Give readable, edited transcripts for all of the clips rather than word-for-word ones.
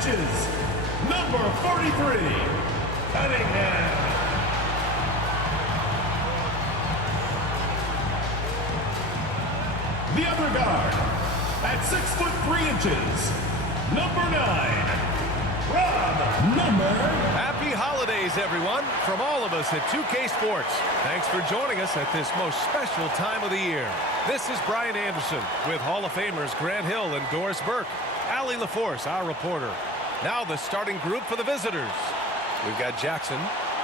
inches, number 43, Cunningham. The other guard, at 6 foot 3 inches, number 9, Happy holidays, everyone, from all of us at 2K Sports. Thanks for joining us at this most special time of the year. This is Brian Anderson with Hall of Famers Grant Hill and Doris Burke. Allie LaForce, our reporter. Now the starting group for the visitors. We've got Jackson,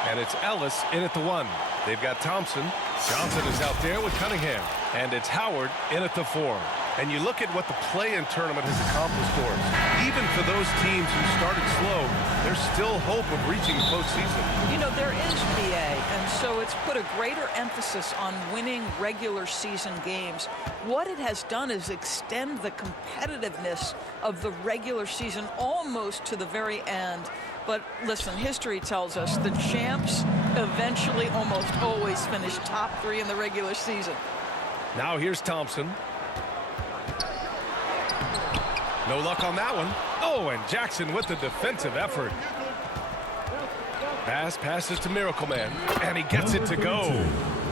and it's Ellis in at the 1. They've got Thompson. Johnson is out there with Cunningham. And it's Howard in at the 4. And you look at what the play-in tournament has accomplished for us. Even for those teams who started slow, there's still hope of reaching the postseason. You know, there is BA, and so it's put a greater emphasis on winning regular season games. What it has done is extend the competitiveness of the regular season almost to the very end. But listen, history tells us the champs eventually almost always finish top 3 in the regular season. Now here's Thompson. No luck on that one. Oh, and Jackson with the defensive effort. Pass passes to Miracle Man, and he gets it to go.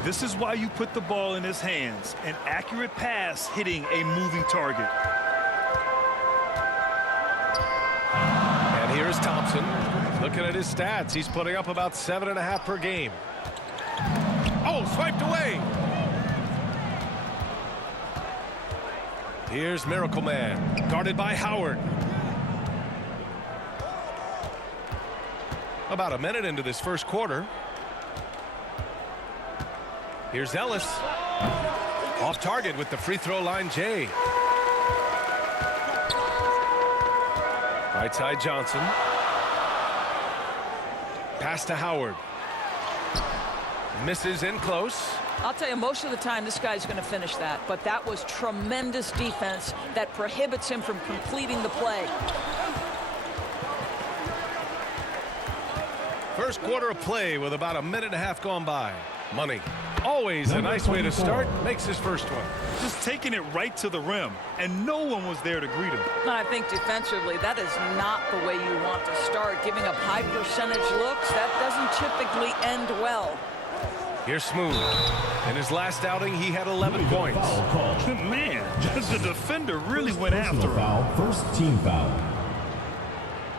This is why you put the ball in his hands. An accurate pass hitting a moving target. And here's Thompson. Looking at his stats, he's putting up about 7.5 per game. Oh, swiped away. Here's Miracle Man, guarded by Howard. About a minute into this first quarter. Here's Ellis. Off target with the free throw line, Jay. Right side, Johnson. Pass to Howard. Misses in close. I'll tell you, most of the time this guy's going to finish that, but that was tremendous defense that prohibits him from completing the play. First quarter of play with about a minute and a half gone by. Money, always a nice way to start, makes his first one. Just taking it right to the rim, and no one was there to greet him. I think defensively, that is not the way you want to start. Giving up high percentage looks, that doesn't typically end well. Here's Smooth. In his last outing, he had 11 points. Man, the defender really went after him. First team foul.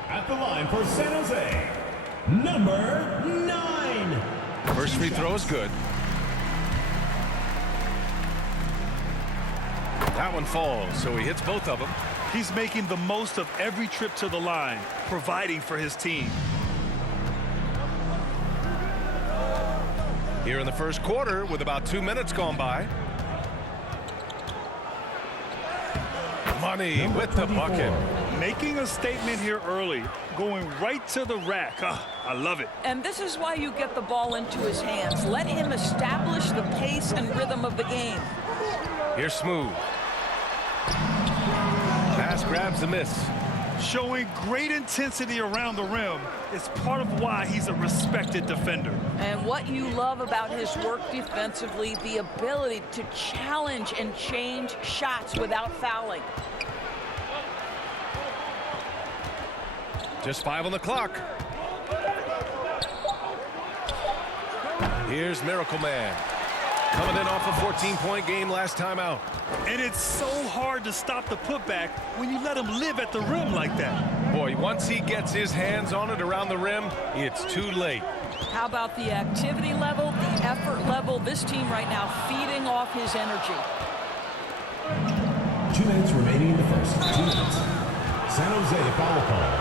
At the line for San Jose, number 9. First free throw is good. That one falls, so he hits both of them. He's making the most of every trip to the line, providing for his team. Here in the first quarter with about 2 minutes gone by. Money with the bucket. Making a statement here early, going right to the rack. I love it. And this is why you get the ball into his hands. Let him establish the pace and rhythm of the game. Here's Smooth. Pass grabs the miss. Showing great intensity around the rim. It's part of why he's a respected defender. And what you love about his work defensively, the ability to challenge and change shots without fouling. Just 5 on the clock. Here's Miracle Man. Coming in off a 14-point game last time out. And it's so hard to stop the putback when you let him live at the rim like that. Boy, once he gets his hands on it around the rim, it's too late. How about the activity level, the effort level? This team right now feeding off his energy. 2 minutes remaining in the first. 2 minutes. San Jose foul call.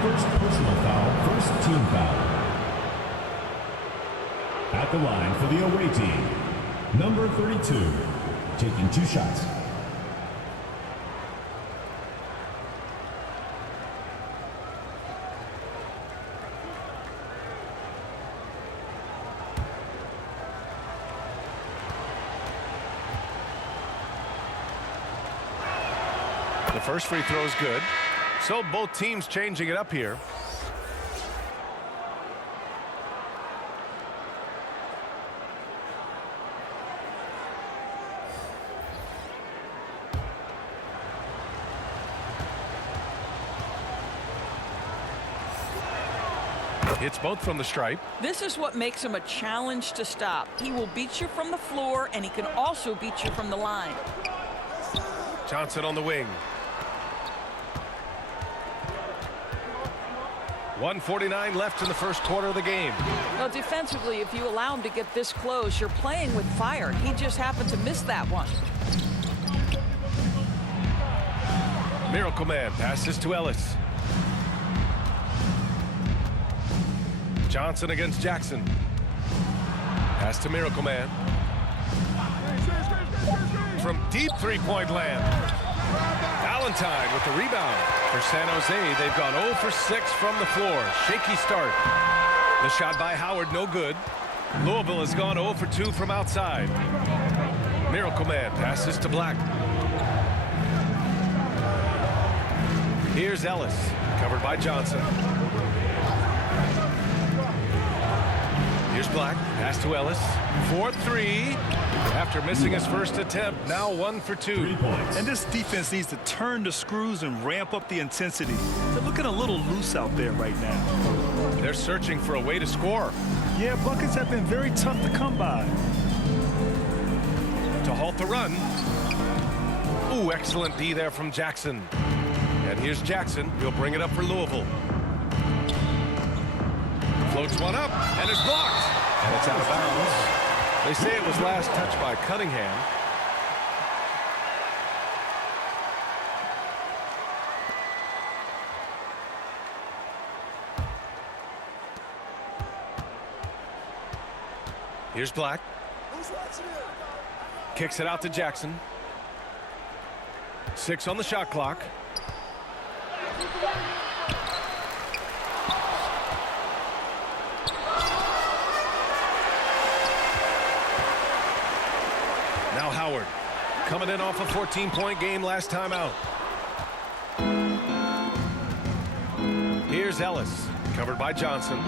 First personal foul, first team foul. At the line for the away team, number 32, taking 2 shots. The first free throw is good. So both teams changing it up here. Hits both from the stripe. This is what makes him a challenge to stop. He will beat you from the floor, and he can also beat you from the line. Johnson on the wing. 1:49 left in the first quarter of the game. Well, defensively, if you allow him to get this close, you're playing with fire. He just happened to miss that one. Miracle Man passes to Ellis. Johnson against Jackson. Pass to Miracle Man. From deep three-point land. Valentine with the rebound. For San Jose, they've gone 0 for 6 from the floor. Shaky start. The shot by Howard, no good. Louisville has gone 0 for 2 from outside. Miracle Man passes to Black. Here's Ellis, covered by Johnson. Here's Black, pass to Ellis. 4-3. After missing his first attempt, now 1 for 2. 3 points. And this defense needs to turn the screws and ramp up the intensity. They're looking a little loose out there right now. They're searching for a way to score. Yeah, buckets have been very tough to come by. To halt the run. Ooh, excellent D there from Jackson. And here's Jackson. He'll bring it up for Louisville. Floats one up, and it's blocked. And it's out of bounds. They say it was last touched by Cunningham. Here's Black. Kicks it out to Jackson. 6 on the shot clock. Now Howard, coming in off a 14-point game last time out. Here's Ellis, covered by Johnson.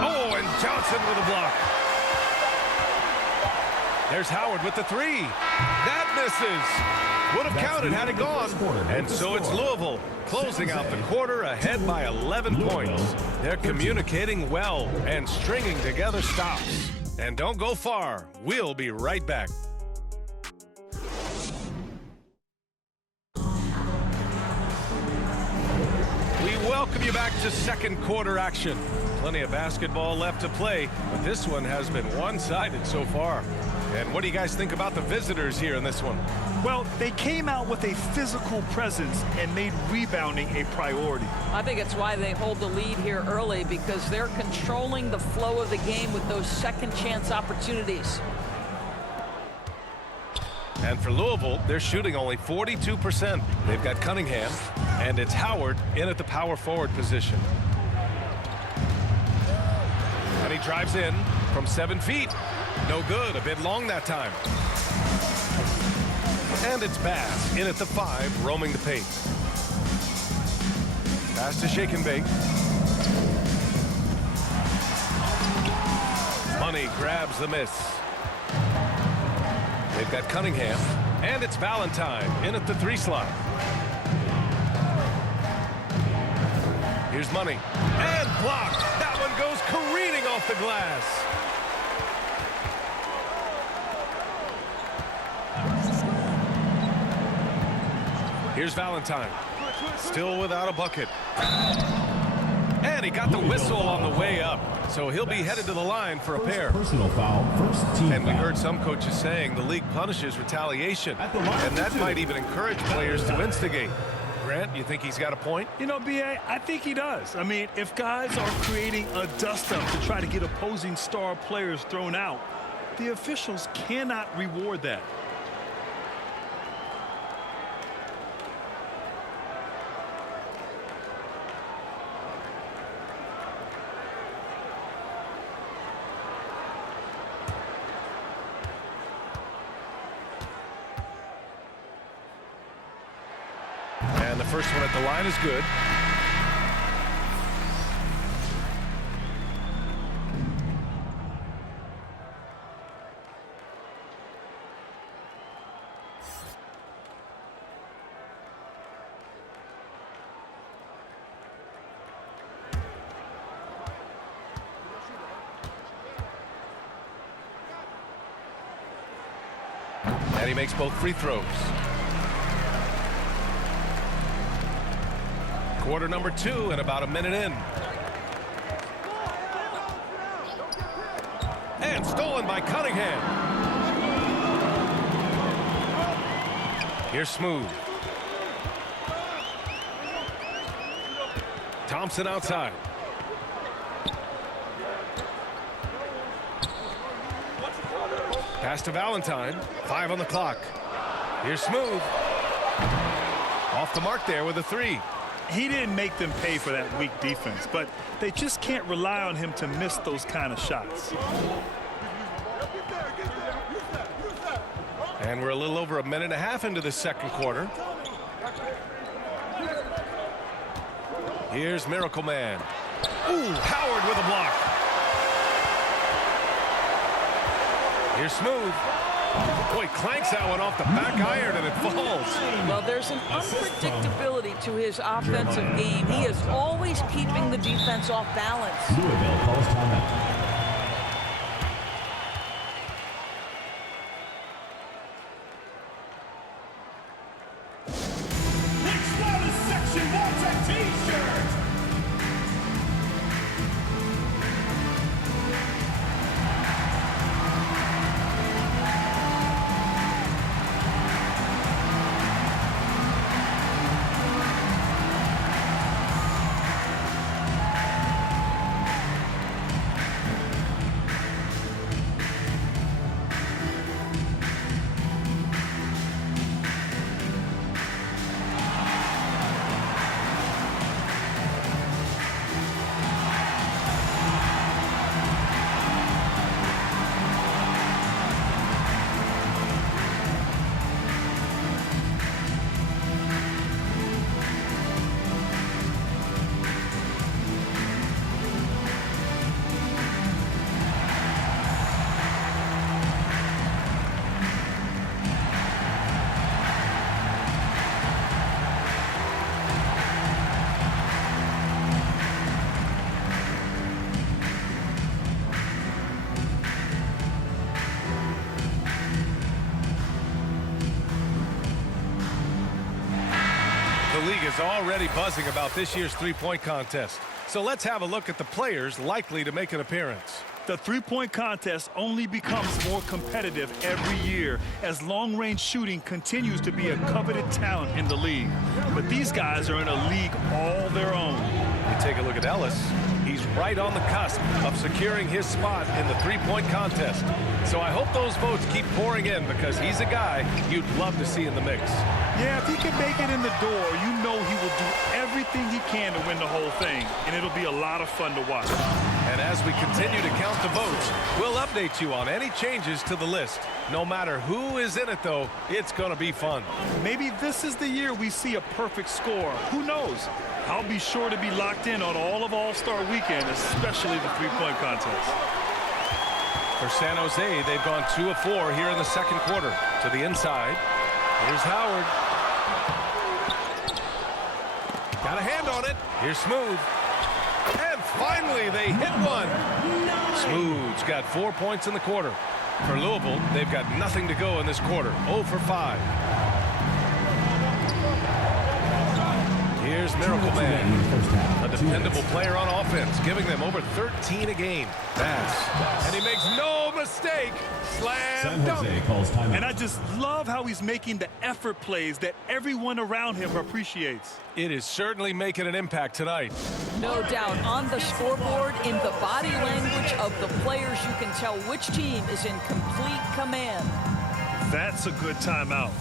Oh, and Johnson with a block. There's Howard with the 3. That misses. Would have counted had it gone. And so it's Louisville closing out the quarter ahead by 11 points. They're communicating well and stringing together stops. And don't go far. We'll be right back. We welcome you back to second quarter action. Plenty of basketball left to play, but this one has been one-sided so far. And what do you guys think about the visitors here in this one? Well, they came out with a physical presence and made rebounding a priority. I think it's why they hold the lead here early, because they're controlling the flow of the game with those second chance opportunities. And for Louisville, they're shooting only 42%. They've got Cunningham, and it's Howard in at the power forward position. And he drives in from 7 feet. No good, a bit long that time. And it's Bass in at the 5, roaming the paint. Pass to Shake and Bake. Money grabs the miss. They've got Cunningham, and it's Valentine in at the 3 slot. Here's Money, and blocked. That one goes careening off the glass. Here's Valentine, still without a bucket. And he got the whistle on the way up, so he'll be headed to the line for a pair. Personal foul, first team And we foul. heard some coaches saying the league punishes retaliation, At the line and that for 2. might even encourage players to instigate. Grant, you think he's got a point? You know, B.A., I think he does. I mean, if guys are creating a dust-up to try to get opposing star players thrown out, the officials cannot reward that. And the first one at the line is good. And he makes both free throws. Quarter number 2 and about a minute in. And stolen by Cunningham. Here's Smooth. Thompson outside. Pass to Valentine. 5 on the clock. Here's Smooth. Off the mark there with a 3. He didn't make them pay for that weak defense, but they just can't rely on him to miss those kind of shots. And we're a little over a minute and a half into the second quarter. Here's Miracle Man. Ooh, Howard with a block. Here's Smooth. Boy, clanks that one off the back iron and it falls. Well, there's an unpredictability to his offensive game. He is always keeping the defense off balance. Louisville calls timeout. Section wants a t-shirt. The league is already buzzing about this year's three-point contest. So let's have a look at the players likely to make an appearance. The three-point contest only becomes more competitive every year as long-range shooting continues to be a coveted talent in the league. But these guys are in a league all their own. You take a look at Ellis. He's right on the cusp of securing his spot in the three-point contest. So I hope those votes keep pouring in because he's a guy you'd love to see in the mix. Yeah, if he can make it in the door, you know he will do everything he can to win the whole thing, and it'll be a lot of fun to watch. And as we continue to count the votes, we'll update you on any changes to the list. No matter who is in it, though, it's going to be fun. Maybe this is the year we see a perfect score. Who knows? I'll be sure to be locked in on all of All-Star Weekend, especially the three-point contest. For San Jose, they've gone 2 of 4 here in the second quarter. To the inside. Here's Howard. Got a hand on it. Here's Smooth. And finally, they hit one. Smooth's got 4 points in the quarter. For Louisville, they've got nothing to go in this quarter. 0 for 5. Here's Miracle Man, a dependable player on offense, giving them over 13 a game. Pass, and he makes no mistake. Slam dunk. And I just love how he's making the effort plays that everyone around him appreciates. It is certainly making an impact tonight. No doubt. On the scoreboard, in the body language of the players, you can tell which team is in complete command. That's a good timeout.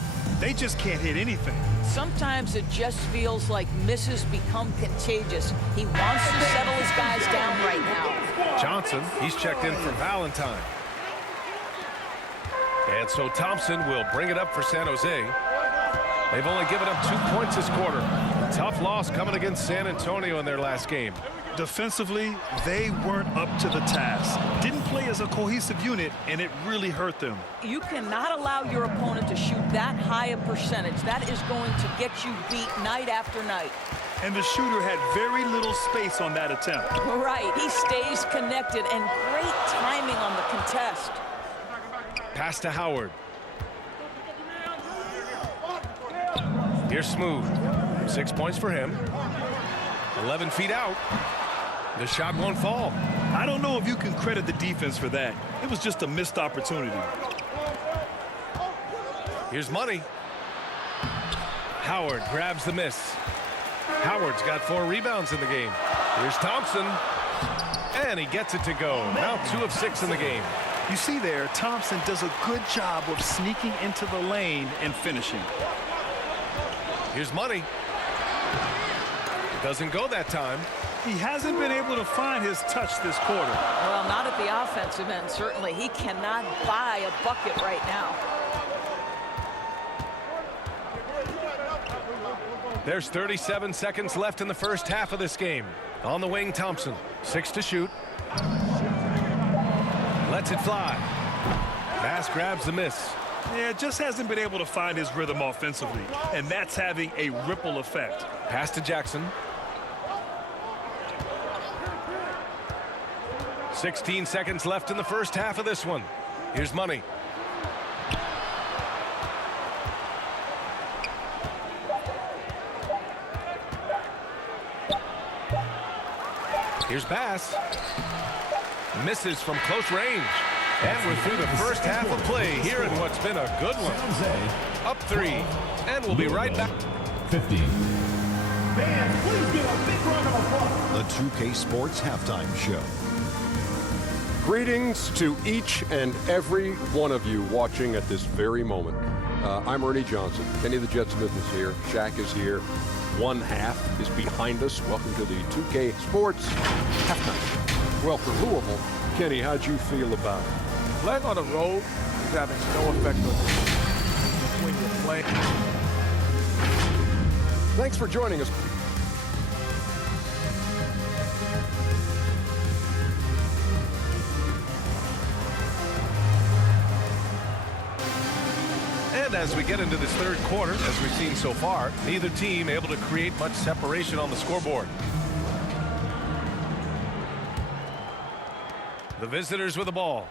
They just can't hit anything. Sometimes it just feels like misses become contagious. He wants to settle his guys down right now. Johnson, he's checked in for Valentine. And so Thompson will bring it up for San Jose. They've only given up 2 points this quarter. Tough loss coming against San Antonio in their last game. Defensively, they weren't up to the task. Didn't play as a cohesive unit, and it really hurt them. You cannot allow your opponent to shoot that high a percentage. That is going to get you beat night after night. And the shooter had very little space on that attempt. Right. He stays connected, and great timing on the contest. Pass to Howard. Here's Smooth. 6 points for him. 11 feet out. The shot won't fall. I don't know if you can credit the defense for that. It was just a missed opportunity. Here's Money. Howard grabs the miss. Howard's got 4 rebounds in the game. Here's Thompson. And he gets it to go. Now 2 of 6 in the game. You see there, Thompson does a good job of sneaking into the lane and finishing. Here's Money. It doesn't go that time. He hasn't been able to find his touch this quarter. Well, not at the offensive end, certainly. He cannot buy a bucket right now. There's 37 seconds left in the first half of this game. On the wing, Thompson. 6 to shoot. Lets it fly. Bass grabs the miss. Yeah, just hasn't been able to find his rhythm offensively, and that's having a ripple effect. Pass to Jackson. 16 seconds left in the first half of this one. Here's Money. Here's Bass. Misses from close range. And we're through the first half of play here in what's been a good one. Up 3. And we'll be right back. 50. Fans, please give a big round of applause. The 2K Sports Halftime Show. Greetings to each and every one of you watching at this very moment. I'm Ernie Johnson. Kenny the Jet Smith is here. Shaq is here. One half is behind us. Welcome to the 2K Sports Halftime. Well, for Louisville, Kenny, how'd you feel about it? Playing on the road is having no effect on you when you're playing. Thanks for joining us. And as we get into this third quarter, as we've seen so far, neither team able to create much separation on the scoreboard. The visitors with the ball.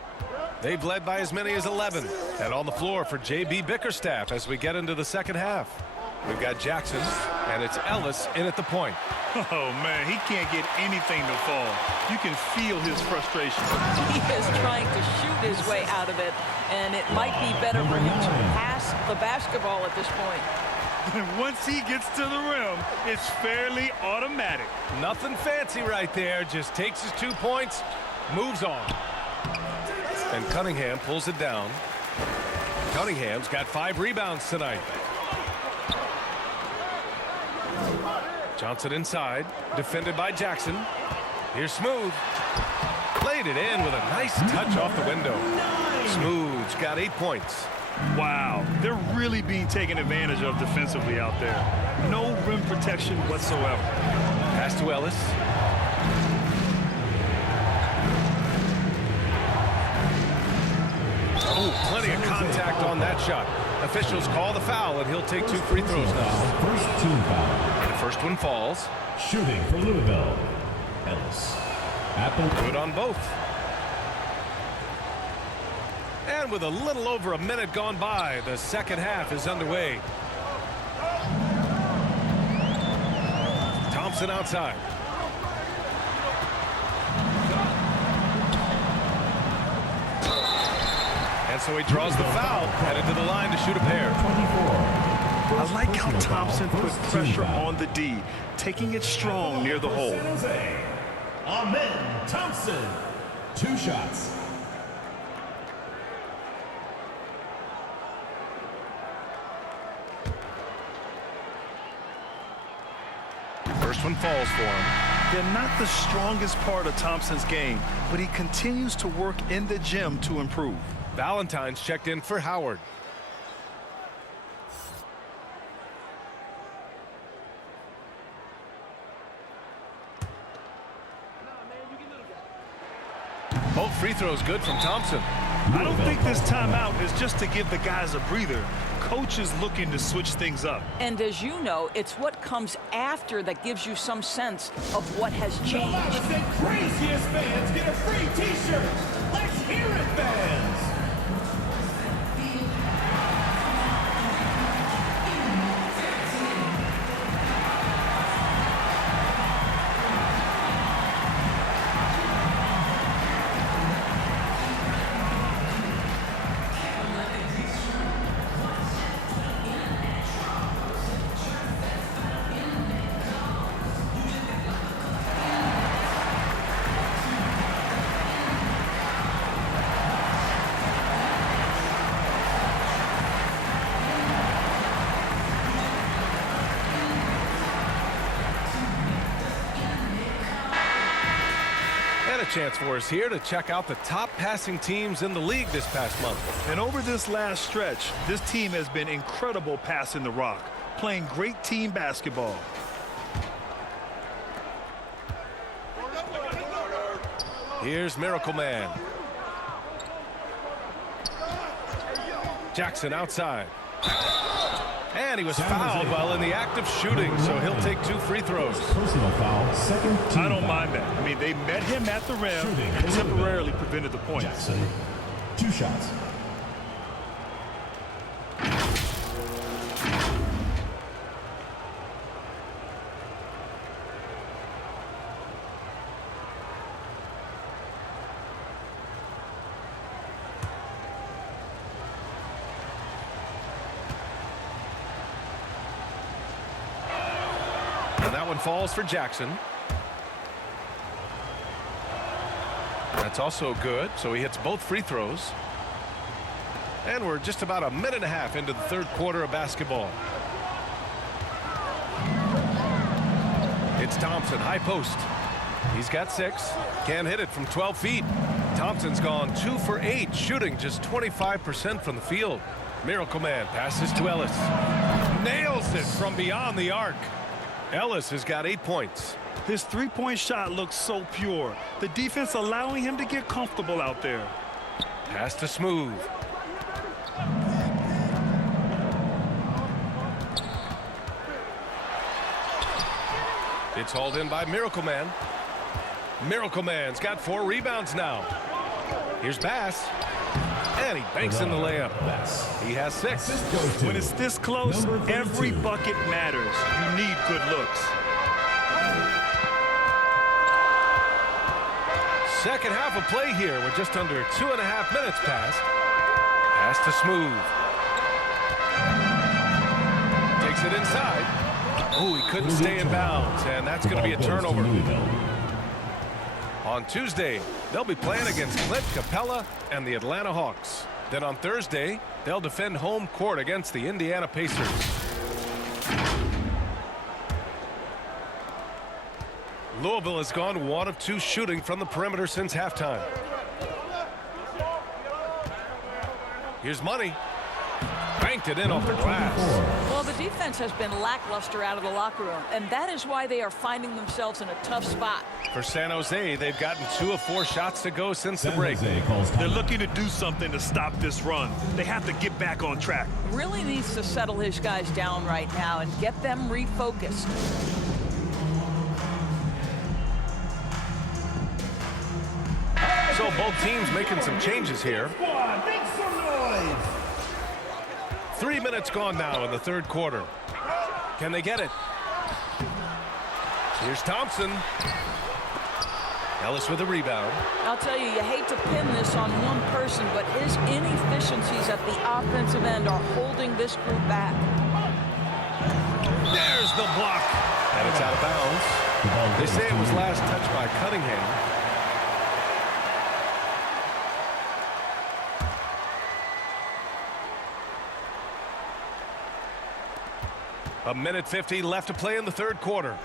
They've led by as many as 11. And on the floor for J.B. Bickerstaff as we get into the second half. We've got Jackson, and it's Ellis in at the point. Oh, man, he can't get anything to fall. You can feel his frustration. He is trying to shoot his way out of it, and it might be better for him to pass the basketball at this point. And once he gets to the rim, it's fairly automatic. Nothing fancy right there. Just takes his 2 points, moves on. And Cunningham pulls it down. Cunningham's got 5 rebounds tonight. Johnson inside, defended by Jackson. Here's Smooth. Laid it in with a nice touch off the window. Smooth's got 8 points. Wow, they're really being taken advantage of defensively out there. No rim protection whatsoever. Pass to Ellis. Oh, plenty of contact on that shot. Officials call the foul, and he'll take 2 free throws now. First team foul. The first one falls. Shooting for Louisville. Ellis. Good on both. And with a little over a minute gone by, the second half is underway. Thompson outside. And so he draws the foul, headed to the line to shoot a pair. 24. I like how Thompson put First team pressure foul. on the D, taking it strong near the hole. San Jose. Amen Thompson. 2 shots. First one falls for him. They're not the strongest part of Thompson's game, but he continues to work in the gym to improve. Valentine's checked in for Howard. Both free throws good from Thompson. I don't think this timeout is just to give the guys a breather. Coach is looking to switch things up. And as you know, it's what comes after that gives you some sense of what has changed. The craziest fans get a free t-shirt. Let's hear it, fans. And a chance for us here to check out the top passing teams in the league this past month. And over this last stretch, this team has been incredible passing the rock, playing great team basketball. Here's Miracle Man. Jackson outside. And he was fouled while in the act of shooting, so he'll take 2 free throws. Personal foul, second team I don't foul. mind that. I mean, they met him at the rim Shooting. and temporarily prevented the points. Jackson, 2 shots. And that one falls for Jackson. That's also good, so he hits both free throws. And we're just about a minute and a half into the third quarter of basketball. It's Thompson, high post. He's got 6. Can't hit it from 12 feet. Thompson's gone 2 for 8, shooting just 25% from the field. Miracle Man passes to Ellis. Nails it from beyond the arc. Ellis has got 8 points. His three-point shot looks so pure. The defense allowing him to get comfortable out there. Pass to Smooth. It's hauled in by Miracle Man. Miracle Man's got 4 rebounds now. Here's Bass. And he banks in the layup. He has 6. When it's this close, every bucket matters. You need good looks. Second half of play here with just under 2.5 minutes passed. Pass to Smooth. Takes it inside. Oh, he couldn't stay in bounds, and that's going to be a turnover. On Tuesday, they'll be playing against Clint Capella and the Atlanta Hawks. Then on Thursday, they'll defend home court against the Indiana Pacers. Louisville has gone 1 of 2 shooting from the perimeter since halftime. Here's Money. Banked it in off the glass. Well, the defense has been lackluster out of the locker room, and that is why they are finding themselves in a tough spot. For San Jose, they've gotten 2 of 4 shots to go since the break. They're looking to do something to stop this run. They have to get back on track. Really needs to settle his guys down right now and get them refocused. So both teams making some changes here. 3 minutes gone now in the third quarter. Can they get it? Here's Thompson. Ellis with a rebound. I'll tell you hate to pin this on one person, but his inefficiencies at the offensive end are holding this group back. There's the block. And it's out of bounds. They say it was last touched by Cunningham. A minute 50 left to play in the third quarter.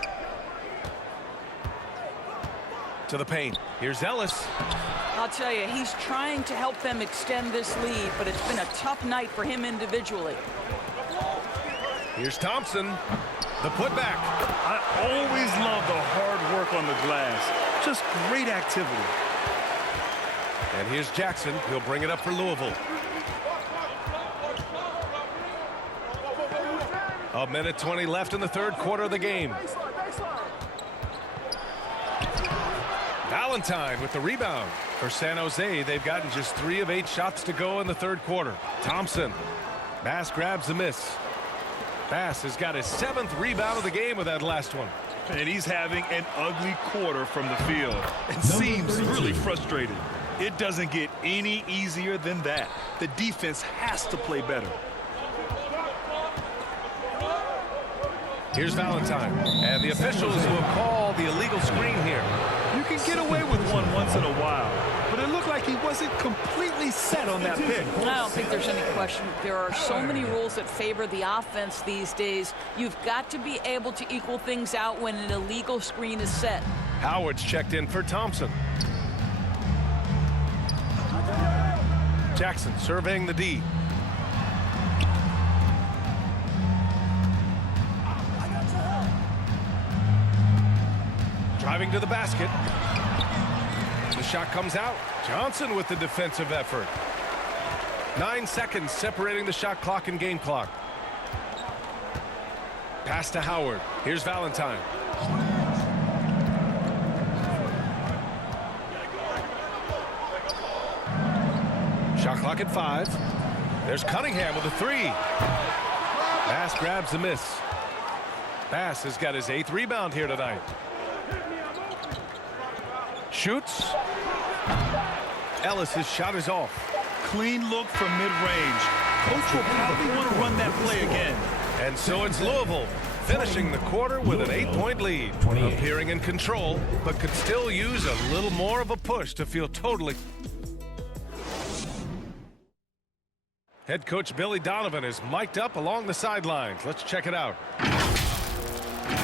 To the paint. Here's Ellis. I'll tell you, he's trying to help them extend this lead, but it's been a tough night for him individually. Here's Thompson. The putback. I always love the hard work on the glass. Just great activity. And here's Jackson. He'll bring it up for Louisville. A minute 20 left in the third quarter of the game. Valentine with the rebound. For San Jose, they've gotten just 3 of 8 shots to go in the third quarter. Thompson. Bass grabs the miss. Bass has got his 7th rebound of the game with that last one. And he's having an ugly quarter from the field. It seems really frustrated. It doesn't get any easier than that. The defense has to play better. Here's Valentine. And the officials will call the illegal screen here. You can get away with one once in a while, but it looked like he wasn't completely set on that pick. I don't think there's any question. There are so many rules that favor the offense these days. You've got to be able to equal things out when an illegal screen is set. Howard's checked in for Thompson. Jackson surveying the D. Driving to the basket. The shot comes out. Johnson with the defensive effort. 9 seconds separating the shot clock and game clock. Pass to Howard. Here's Valentine. Shot clock at 5. There's Cunningham with a 3. Bass grabs the miss. Bass has got his 8th rebound here tonight. Shoots. Ellis's shot is off. Clean look from mid-range. Coach will probably want to run that play again. And so it's Louisville finishing the quarter with an 8-point lead. Appearing in control, but could still use a little more of a push to feel totally. Head coach Billy Donovan is mic'd up along the sidelines. Let's check it out.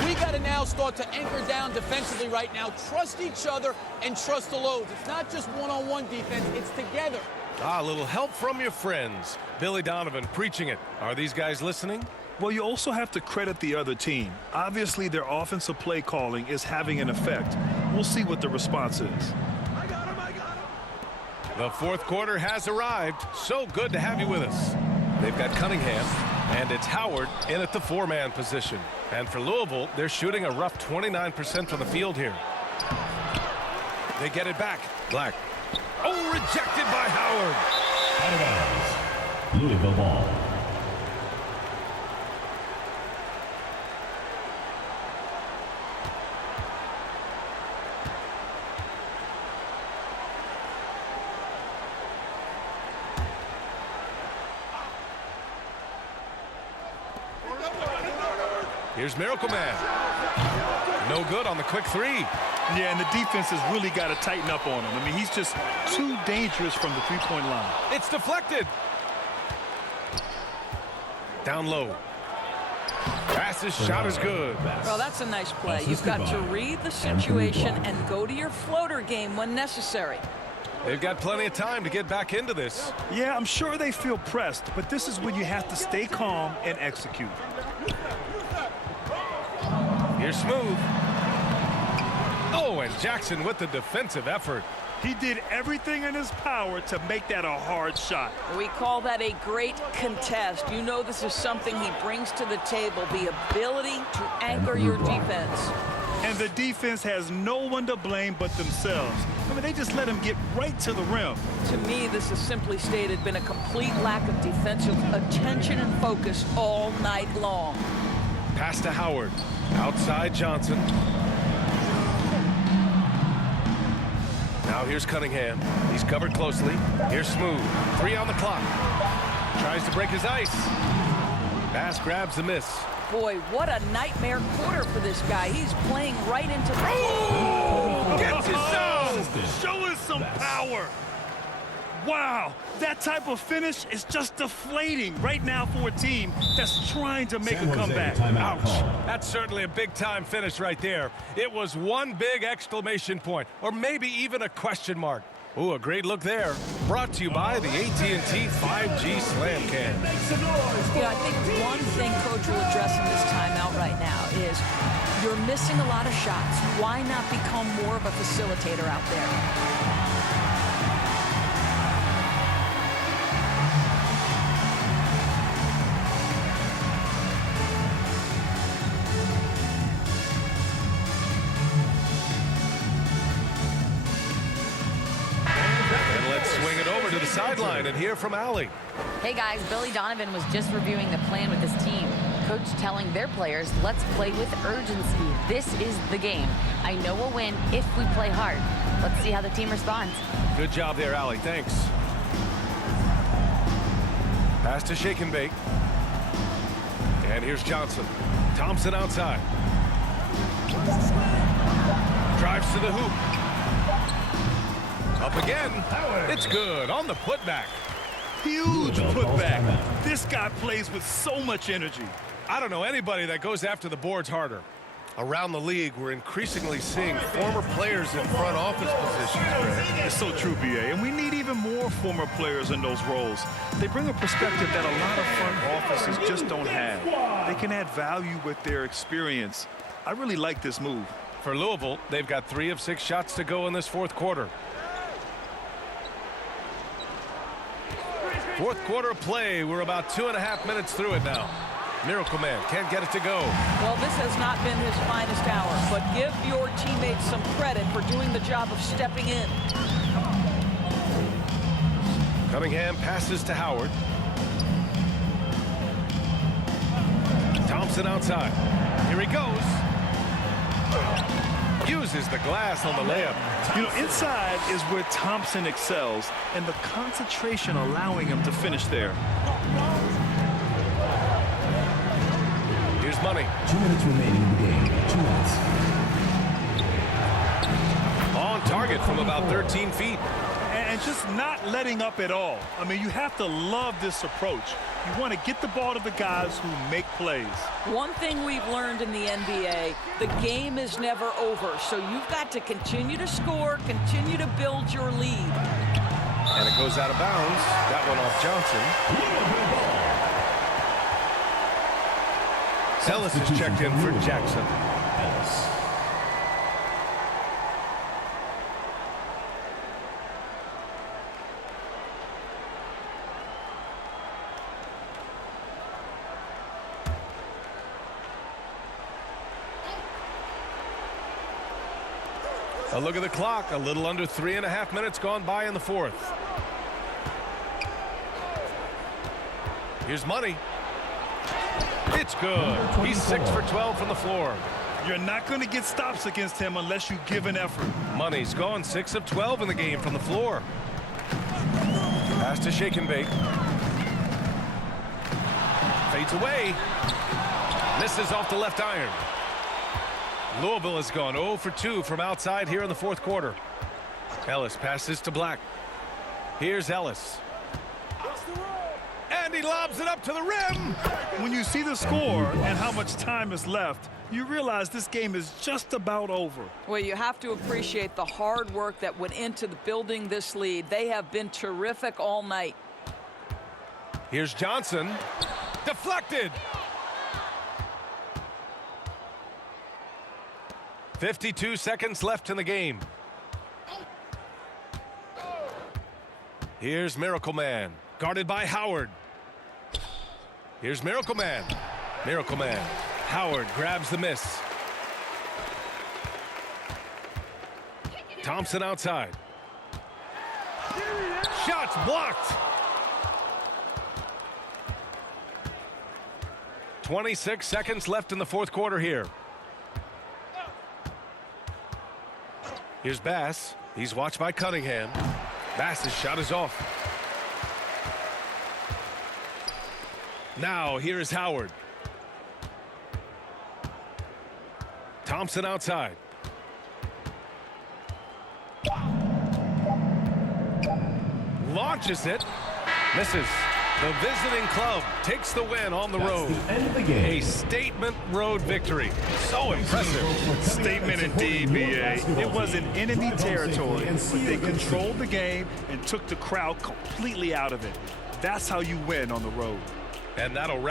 We got to now start to anchor down defensively right now. Trust each other and trust the loads. It's not just one-on-one defense, it's together. A little help from your friends. Billy Donovan preaching it. Are these guys listening? Well, you also have to credit the other team. Obviously, their offensive play calling is having an effect. We'll see what the response is. The fourth quarter has arrived. So good to have you with us. They've got Cunningham, and it's Howard in at the 4-man position. And for Louisville, they're shooting a rough 29% from the field here. They get it back. Black. Oh, rejected by Howard. Out of bounds. Louisville ball. Here's Miracle Man. No good on the quick 3. Yeah, and the defense has really got to tighten up on him. I mean, he's just too dangerous from the three-point line. It's deflected. Down low. Pass's shot is good. Well, that's a nice play. You've got to read the situation and go to your floater game when necessary. They've got plenty of time to get back into this. Yeah, I'm sure they feel pressed, but this is when you have to stay calm and execute. Here's Smooth. Oh, and Jackson with the defensive effort. He did everything in his power to make that a hard shot. We call that a great contest. You know this is something he brings to the table, the ability to anchor your defense. And the defense has no one to blame but themselves. I mean, they just let him get right to the rim. To me, this is simply stated been a complete lack of defensive attention and focus all night long. Pass to Howard. Outside Johnson. Now here's Cunningham. He's covered closely. Here's Smooth. 3 on the clock. Tries to break his ice. Bass grabs the miss. Boy, what a nightmare quarter for this guy. He's playing right into the... Oh! Gets his zone! Show us some power. Wow, that type of finish is just deflating right now for a team that's trying to make a comeback. Ouch. That's certainly a big-time finish right there. It was one big exclamation point, or maybe even a question mark. Ooh, a great look there. Brought to you by the AT&T 5G Slam Can. I think one thing Coach will address in this timeout right now is you're missing a lot of shots. Why not become more of a facilitator out there? Sideline and hear from Allie. Hey guys, Billy Donovan was just reviewing the plan with his team. Coach telling their players, let's play with urgency. This is the game. I know we'll win if we play hard. Let's see how the team responds. Good job there, Allie. Thanks. Pass to Shake and Bake. And here's Johnson. Thompson outside. Drives to the hoop. Up again. It's good on the putback. Huge putback. This guy plays with so much energy. I don't know anybody that goes after the boards harder. Around the league, we're increasingly seeing former players in front office positions, Greg. It's so true, B.A., and we need even more former players in those roles. They bring a perspective that a lot of front offices just don't have. They can add value with their experience. I really like this move. For Louisville, they've got 3 of 6 shots to go in this fourth quarter. Fourth quarter of play. We're about 2.5 minutes through it now. Miracle Man can't get it to go. Well, this has not been his finest hour, but give your teammates some credit for doing the job of stepping in. Cunningham passes to Howard. Thompson outside. Here he goes. Uses the glass on the layup. You know, inside is where Thompson excels, and the concentration allowing him to finish there. Here's Money. 2 minutes remaining in the game. 2 minutes. On target from about 13 feet. And just not letting up at all. I mean, you have to love this approach. You want to get the ball to the guys who make plays. One thing we've learned in the NBA, the game is never over. So you've got to continue to score, continue to build your lead. And it goes out of bounds. That one off Johnson. Ellis is checked in for Jackson. A look at the clock. A little under 3.5 minutes gone by in the fourth. Here's Money. It's good. He's 6 for 12 from the floor. You're not going to get stops against him unless you give an effort. Money's gone 6 of 12 in the game from the floor. Pass to Shake and Bake. Fades away. Misses off the left iron. Louisville has gone 0 for 2 from outside here in the fourth quarter. Ellis passes to Black. Here's Ellis. And he lobs it up to the rim. When you see the score and how much time is left, you realize this game is just about over. Well, you have to appreciate the hard work that went into building this lead. They have been terrific all night. Here's Johnson. Deflected. 52 seconds left in the game. Here's Miracle Man, guarded by Howard. Here's Miracle Man. Miracle Man. Howard grabs the miss. Thompson outside. Shots blocked. 26 seconds left in the fourth quarter here. Here's Bass. He's watched by Cunningham. Bass's shot is off. Now here is Howard. Thompson outside. Launches it. Misses. The visiting club takes the win on the road. The end of the game. A statement road victory. So impressive. Statement indeed, B.A. It was in enemy territory, but they controlled the game and took the crowd completely out of it. That's how you win on the road. And that'll wrap